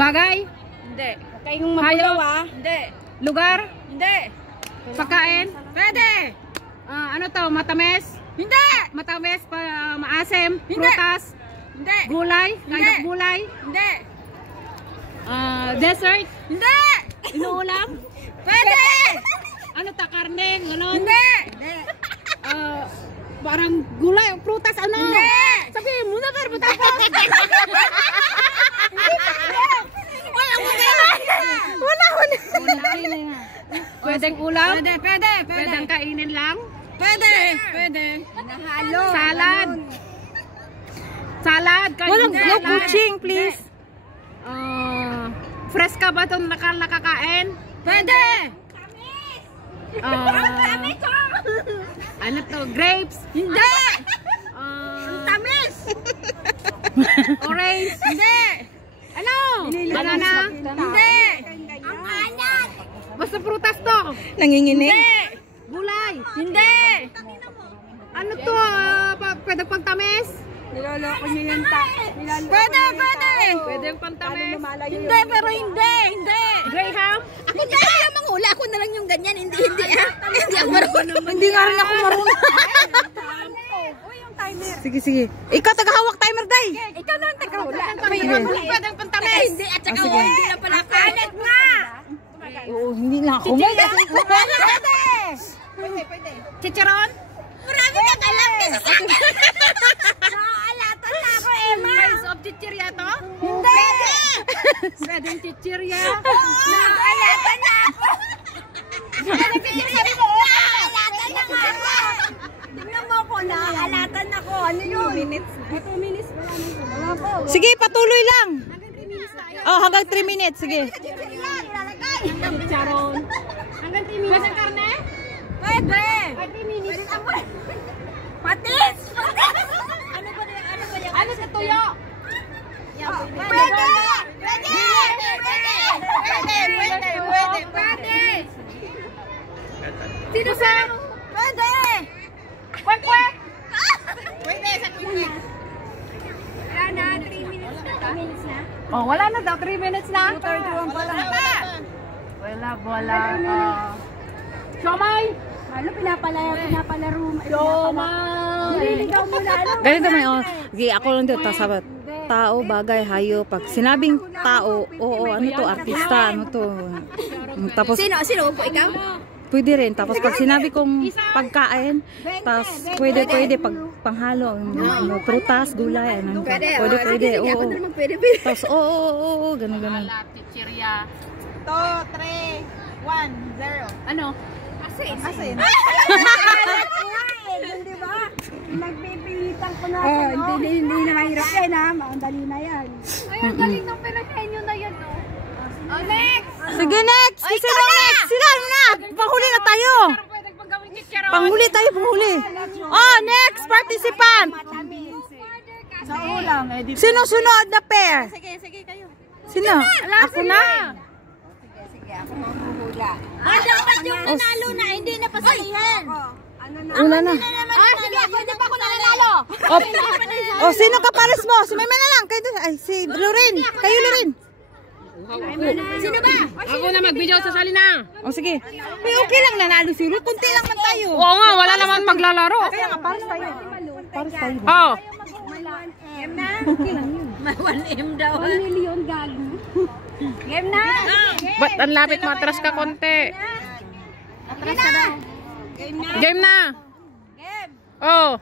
Bagay? Hindi. Kayong magulaw ah? Hindi. Lugar? Hindi. Pagkain? Pwede. Ano to? Matamis? Hindi. Matamis? Maasim? Hindi. Prutas? Hindi. Gulay? Hindi. Kind of gulay? Hindi. Dessert? Hindi. Inuulam? Pwede. Ano ta? Karne? Ganon? Hindi. Hindi. Parang gulay o prutas ano? Hindi. Sabihin mo na pero tapos. Wala. Pwedeng ulam? Pwede. Pwedeng kainin lang? Pwede. Nahalo. Salad? Salad? Walang no coaching, please. Fresh ka ba itong nakakain? Pwede. Ano to? Grapes? Hindi. Tamis? Orange? Hindi. Ano? Banana? Hindi. Ang alat. Basta prutas to? Nanginginig. Hindi. Gulay? Hindi. Ano to? Pwede pang tamis? Niloloko niyo yan ta. Pwede. Pwede yung pantamis? Hindi, pero hindi. Graham? Ako na lang manghula. Ako na lang yung ganyan. Hindi Hindi ako marunong. Hindi nga rin ako marunong. Sige. Ikaw tagahawak timer, day. Ikaw na ang tagahula. Pwedeng pantamis? Hindi, at saka hindi na pala kalat nga. Oo, hindi na ako. Pwede. Chicharon? Marami kang alam kasi sa akin. Nakaalatan na ako, Emma. Rice of chichirya to? Hindi. Pwedeng chichirya? Nakaalatan na ako. Nakaalatan na nga ako. Tingnan mo ako, nakaalatan ako. Ano yun? 2 minutes. 2 minutes. Wala po. Sige, patuloy lang. Oh, hanggang 3 minutes. Sige. Chicharon? Hanggang 3 minutes. Pwedeng karne? Pwede. 3 minutes. Patis. Ano sa tuyo? Pwede. Sino sa? Pwede. Kwek! Pwede sa quick. Wala na, 3 minutes na. 3 minutes na? Oh, wala na daw. 3 minutes na. 2:31 pa lang. Wala. Siomay! Ano pinapalaro? Siomay! Nililigaw mo na ano? Ganito may sige, ako lang dito sabat. Tao, bagay, hayop. Pag sinabing tao, oo, ano to, artista, ano to. Tapos Sino po ikaw? pwede rin. Tapos pag sinabi kong pagkain, tapos pwede pag panghalo, ano, prutas, gulay, ano. Pwede, oo. Pwede. Tapos oo, ganun. Chichirya. 2, 3, 1, 0. Ano? Asin. Di ba? Nagpipilitan ko na sa hindi na mahirap yan ha. Madali na yan. Ay, ang galing ng pinagkainyo na yan, no? Oh, next! Sige, next! Sino next? Sila na! Panghuli na tayo! Pero pwedeng paggawin chicharon. Panghuli. Oh, next participant! Sa ulam, Sino sunod na pair? Sige kayo. Sino? Ako na? Sige, ako mahuhula. Dapat yung nanalo na, hindi na pasalihan. Una na. Sige, pwede pa ako nanalo. Oh, sino kapares mo? Si Meme na lang. Si Loren. Kayo, Loren. Sino ba? Ako na mag-video sa salina. Oh, sige. May okay lang nanalo si Ruth. Kunti lang man tayo. Oo nga, wala naman maglalaro. Kaya nga, pares tayo. Oh. Game na? Okay lang yun. 1M daw. 1 million gago. Game na? Ba't ang lapit matras ka konti? Game na. Game. Oh.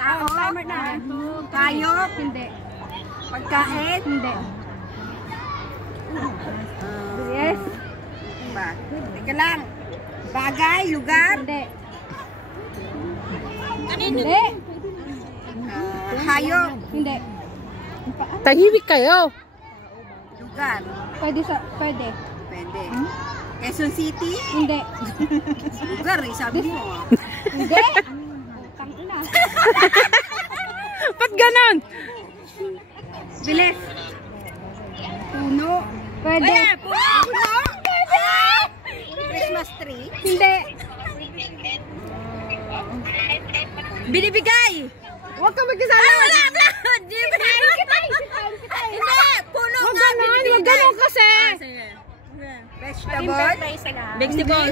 Tao. Timer na. Kayop. Hindi. Pagkain. Hindi. Yes. Teka lang. Bagay, lugar. Hindi. Hindi. Hayop. Hindi. Tahimik kayo. Lugar. Pwede. Pwede. Quezon City? Hindi. Lugar eh, sabi mo. Hindi. Tangina. Ba't ganon? Bilis. Puno. Pwede. Puno? Pwede. Christmas tree? Hindi. Binibigay. Huwag ka magkasama. Wala. Hindi. Hindi. Vegetable. Vegetable.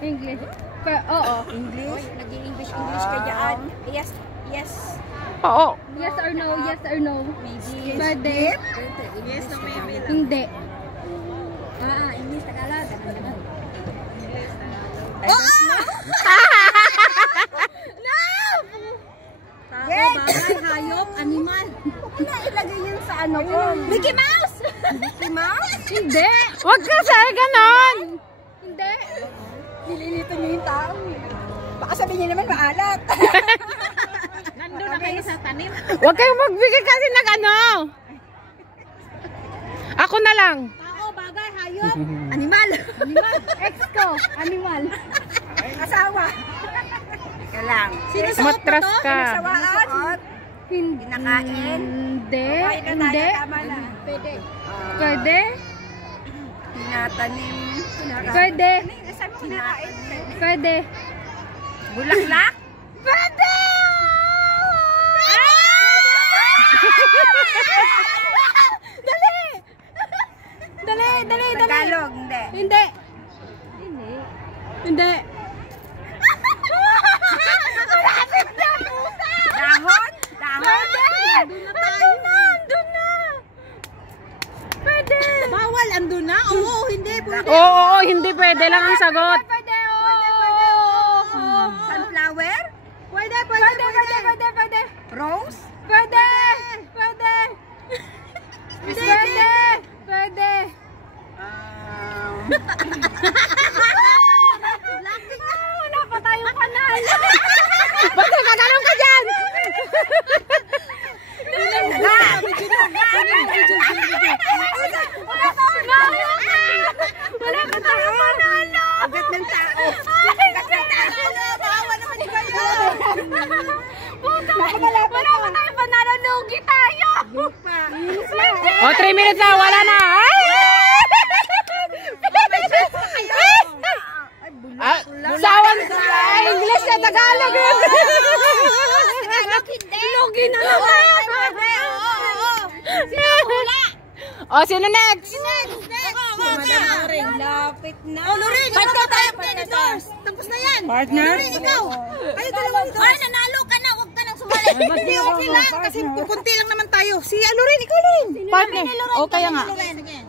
English. Oo. English. Nag-English ka dyan. Yes. Yes. Oo. Yes or no? Yes or no? Maybe. Pwede. Yes or maybe. Hindi. English, Tagalog. Tao, bagay, hayop, animal. Wala ilagay yun sa ano ko. Mickey Mouse! Mickey Mouse? Hindi. Huwag ka sa'yo ganon. Hindi. Nililito niyo yung tao. Baka sabihin niyo naman maalat. Nandun na kayo sa tanim. Huwag kayong magbigay kasi ng ano. Ako na lang. Tao, bagay, hayop. Animal. Animal. Ex ko. Animal. Asawa. Teka lang. Matras ka. Sinusawaan. Hindi. Kinakain. Hindi. Kumain na tayo, Hindi. tama na. Pwede. Pwede. Tinatanim. Pwede. Saan mo kinakain? Pwede. Bulaklak? Pwede! Dali! Tagalog, hindi. Hindi. Hindi. Dahon? Dahon? Andun na. Pwede. Bawal, andun na? Oo, hindi. Pwede. Oo, hindi pwede lang ang sagot. Pwede. Sunflower? Pwede. Rose? Pwede. Wala pa tayong panalo. Ba't nagkagalong ka dyan? Wala pa tayo panalo! Ugat ng tao! Ugat ng tao! Tawa naman ni kayo! Wala pa tayong panalo. Lugi tayo. O, 3 minutes na. Wala na. Sawan sa English na Tagalog yun. Lugi na naman. O, sino next? Lapit na! Partner tayo, Predators. Tapos na yan. Partner? Ikaw. Kayo dalawa nito. Ay, nanalo ka na. Huwag ka nang sumali. Hindi, okay lang. Kasi kukunti lang naman tayo. Si Loren, ikaw Loren. Partner. O, kaya nga.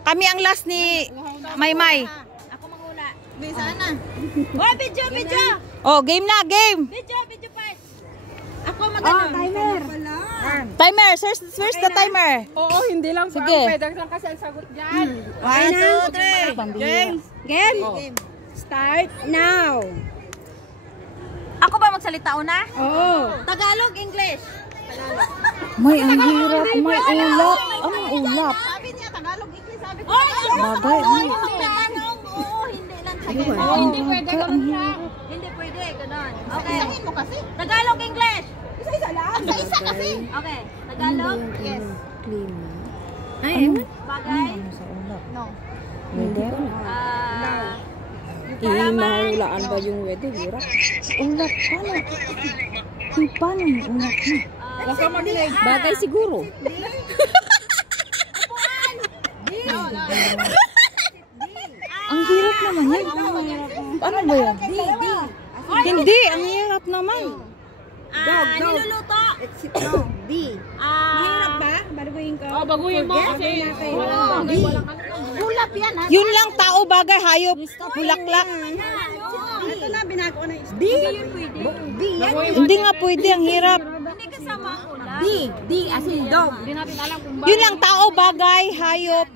Kami ang last ni Maymay. Ako mangula. Sana. Oh, video. O, game na, game. Video part. Ako mag-ano. Timer! Timer, search the timer. Oo, hindi lang po. Sige. Pwede lang kasi ang sagot dyan. 1, 2, 3. Game! Start now! Ako ba magsalita una? Oo! Tagalog, English. May, ang hirap. May ulap. Anong ulap? Sabi niya, Tagalog, English. Sabi ko, Bagay. Tagalog. Oo, hindi lang. Hindi pwede ganun siya. Hindi pwede, ganun. Okay. Isahin mo kasi. Tagalog, English. Isa-isa lang. Isa-isa kasi. Okay. Tagalog, yes. Bagay. No. Mahulaan ba yung wedding? Hirap. Ulap. Paano yung ulap niya? Bagay siguro. Ang hirap naman yan. Ano ba yan? Hindi, ang hirap naman. Niluluto. D. Mahirap ba? Baluguin ko. Baguhin mo kasi. Hulap yan, ha? Yun lang, tao, bagay, hayop, bulaklak. Ito na, binago ko na yung D. D. Yan. Hindi nga pwede, ang hirap. Hindi kasama ang hulap. D as in dog. Hindi natin alam kung Yun lang, tao, bagay, hayop,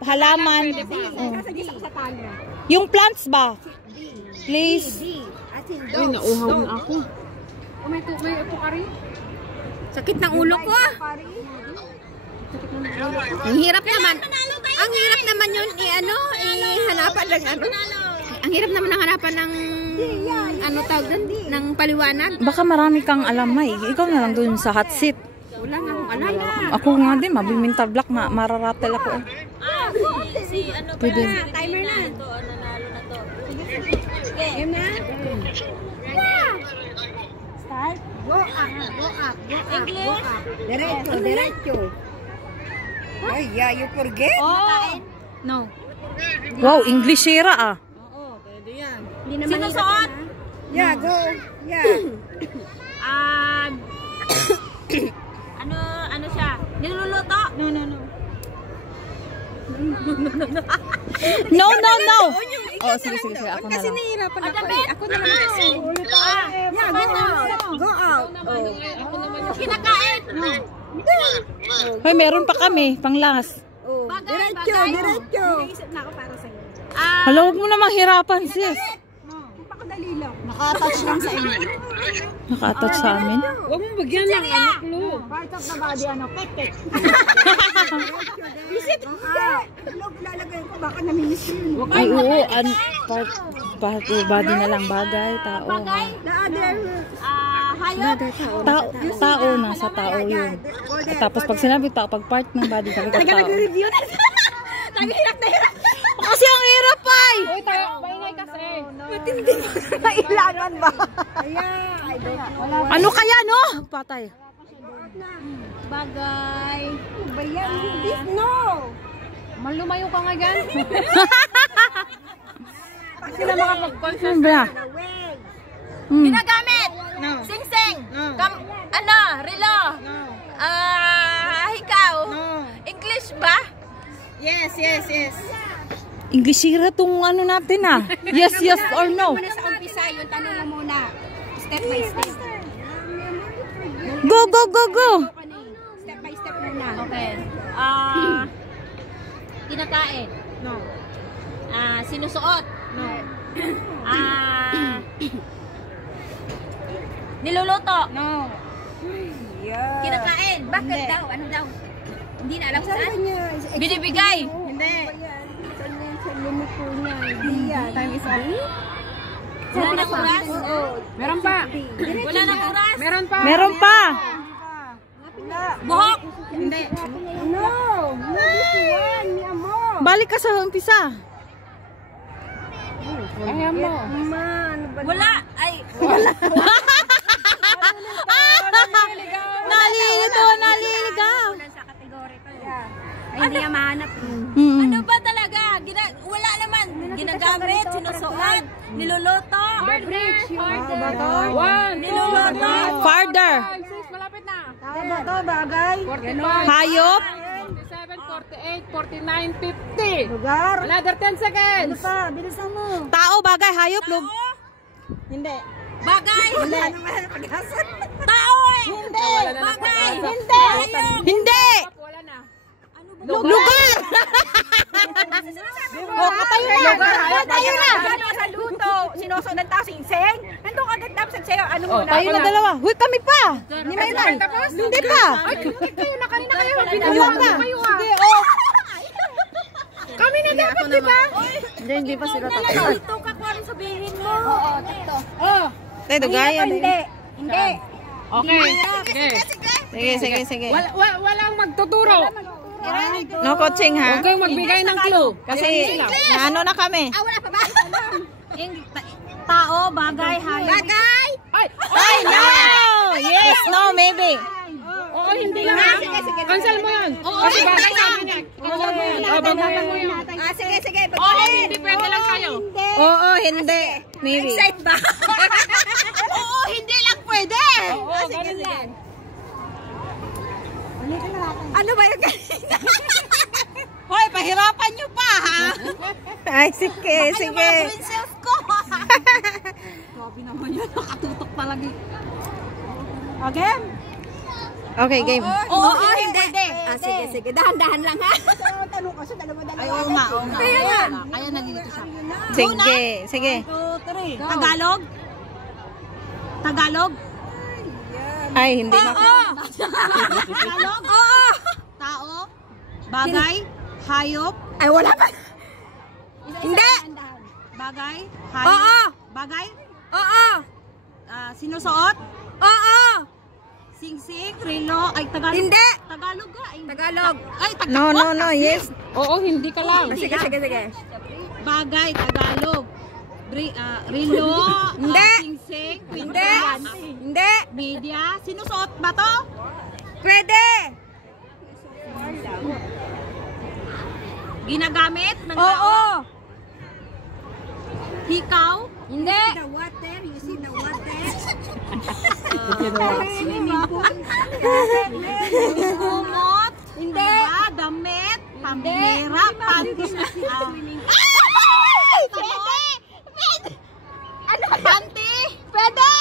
halaman. Sasagis ako sa talo. Yung plants ba? Please. D as in dog. Nauuhaw na ako. may upo ka rin. Sakit ng ulo ko ah. Ang hirap naman. Ang hirap naman yun hanapan ng ano. Ang hirap naman ng hanapan ng ano tawag doon, ng paliwanag. Baka marami kang alam, May. Ikaw na lang dun sa hot seat. Wala nga akong alam. Ako nga din, mabimental block na mararatel ako eh. Si ano Pwede. Timer na. to, nanalo na to. Game na. Start. Go up. English. Diretso. Ay, yeah, you forget? No. Wow, Englishera ah. Oo, pwede yan. Sinusuot. Yeah, go. Yeah. Ano siya? Niluluto? No. No. Oh, sige. Ako na Kasi lang. nahihirapan ako. damit. Ako na lang kasi. Yeah, go out. Go out. Kinakain. Hoy, meron pa kami, pang last. Oh, Bagay. diretso. Naisip na ako para sa'yo. Hala, huwag mo na mahirapan, sis. Pakadali lang. Nakatouch lang sa inyo. Nakatouch sa amin. Huwag mo bagyan ng clue. Part of the body, ano? Pekpek. Visit. Tulog, lalagay ko. Baka namimiss ko yun. Ay, oo. Body na lang. Bagay, tao. The other. Hayop. Tao, nasa tao yun. At tapos pag sinabi tao, pag part ng body, sabi ko tao. Review na. Hirap na hirap. Kasi ang hirap ay! Uy, tayo, maingay kasi. Kailangan ba? Ayan. I don't know. Ano kaya, no? Patay. Bagay. Bayan, hindi. No. Malumayo ka nga dyan. Sila makapag-confess. Bra. Ginagamit. No. Sing-sing. No. Relo. No. Hikaw. No. English ba? Yes. Englishira tong ano natin ah. Yes or no? Sa umpisa, yung tanong mo muna. Step by step. Go! Step by step muna. Okay. Kinakain. No. Sinusuot. No. Niluluto. No. Yeah. Kinakain. Bakit daw? Ano daw? Hindi na alam kung saan. Niya. Binibigay. Hindi. Sa limit po niya. Hindi yan. Time is up. Wala nang oras. Meron pa. Wala nang oras. Meron pa. Meron pa! Buhok. Hindi. No. No, this one. Mi amor. Balik ka sa umpisa. Ayan mo. Man. Wala. Ay. Naliligaw. Sa kategori ko. Ay, hindi niya mahanap. Hmm. Ano ba talaga? Wala naman. Ginagamit, sinusuot, niluluto. Beverage. Bato. One. Niluluto. Farther. 6, malapit na. Bato, bagay. 45. Hayop. 47, 48, 49, 50. Lugar. Another 10 seconds. Pa, bilisan mo. Tao, bagay, hayop, lug. Hindi. Bagay. Hindi. Tao eh. Hindi. Bagay. Hindi. Hindi! Wala na. Lugar! Oh, katayo na! Katayo na! Ano sa luto? Sinusunod ng tao, singseng? Nandun agad dapat sa'yo. Ano muna? Tayo na dalawa. Huy, kami pa! Ni Maymay. Hindi pa! Kayo na kanina kayo. Wala pa! Sige, oh! Kami na dapat, di ba? Hindi pa sila tapos. Ito ka kung ano sabihin mo. Oo, tito. Tayo, gaya. Hindi. Hindi. Okay. Sige. Walang magtuturo. No coaching, ha? Huwag kayong magbigay ng clue. Kasi, ano na kami? Wala pa ba? Tao, bagay, hayop. Bagay. Ay, no! Yes, no, maybe. Oo, hindi lang. Cancel mo yun. Kasi bagay sabi niya. Cancel mo yun. Babayan mo yun. Sige. Oo, hindi pwede lang kayo. Oo, hindi. Maybe. Excited ba? Oo, hindi lang pwede. Oo, ganun lang. Ano ba yung kanina? Hoy, pahirapan nyo pa, ha? Ay, sige. Princess ko. Grabe naman yun. Nakatutok palagi. Again? Okay, game. Oo, hindi. Sige. Dahan-dahan lang ha. Tanong kasi dalawa. Ay, oo nga. Kaya nga. Kaya nandito siya. Sige. Tagalog? Ay, hindi na. Tagalog? Oo. Tao? Bagay? Hayop? Ay, wala pa. Hindi. Bagay? Hayop? Oo. Bagay? Oo. Sinusuot? Oo. Singsing? Relo? Ay, Tagalog? Hindi. Tagalog ka? Tagalog. Ay, Tagalog? No, yes. Oo, hindi ka lang. Sige. Bagay, Tagalog. Relo? Hindi. Singsing? Hindi. Hindi. Media? Sinusuot ba to? Pwede. Ginagamit ng tao? Oo. Hikaw? Hindi. Kumot? Hindi. Ba? Damit? Pambira? Panty? Ano? Panty? Pwede.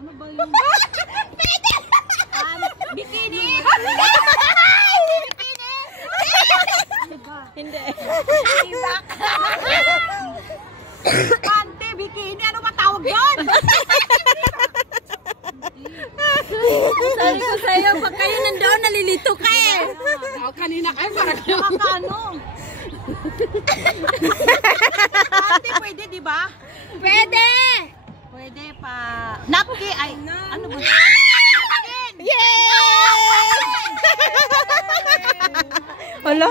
Ano ba yun? Pwede. Bikini? Hindi. Panty? Bikini? Ano ba tawag doon? Sabi ko sa'yo, pag kayo nandoon, nalilito ka eh. Kanina kayo parang Ano? Panty pwede, di ba? Pwede. Pwede pa. Napkin? Ay, ano ba? Napkin! Hala,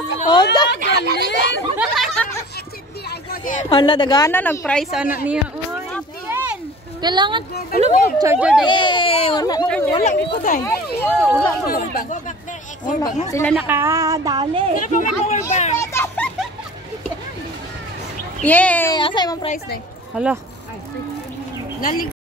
hala, dagana nag-price anak niya. Kailangan, alam mo, charger din. Wala dito tayo. Sila nakadali. Yay! Asa yung price day? Hala.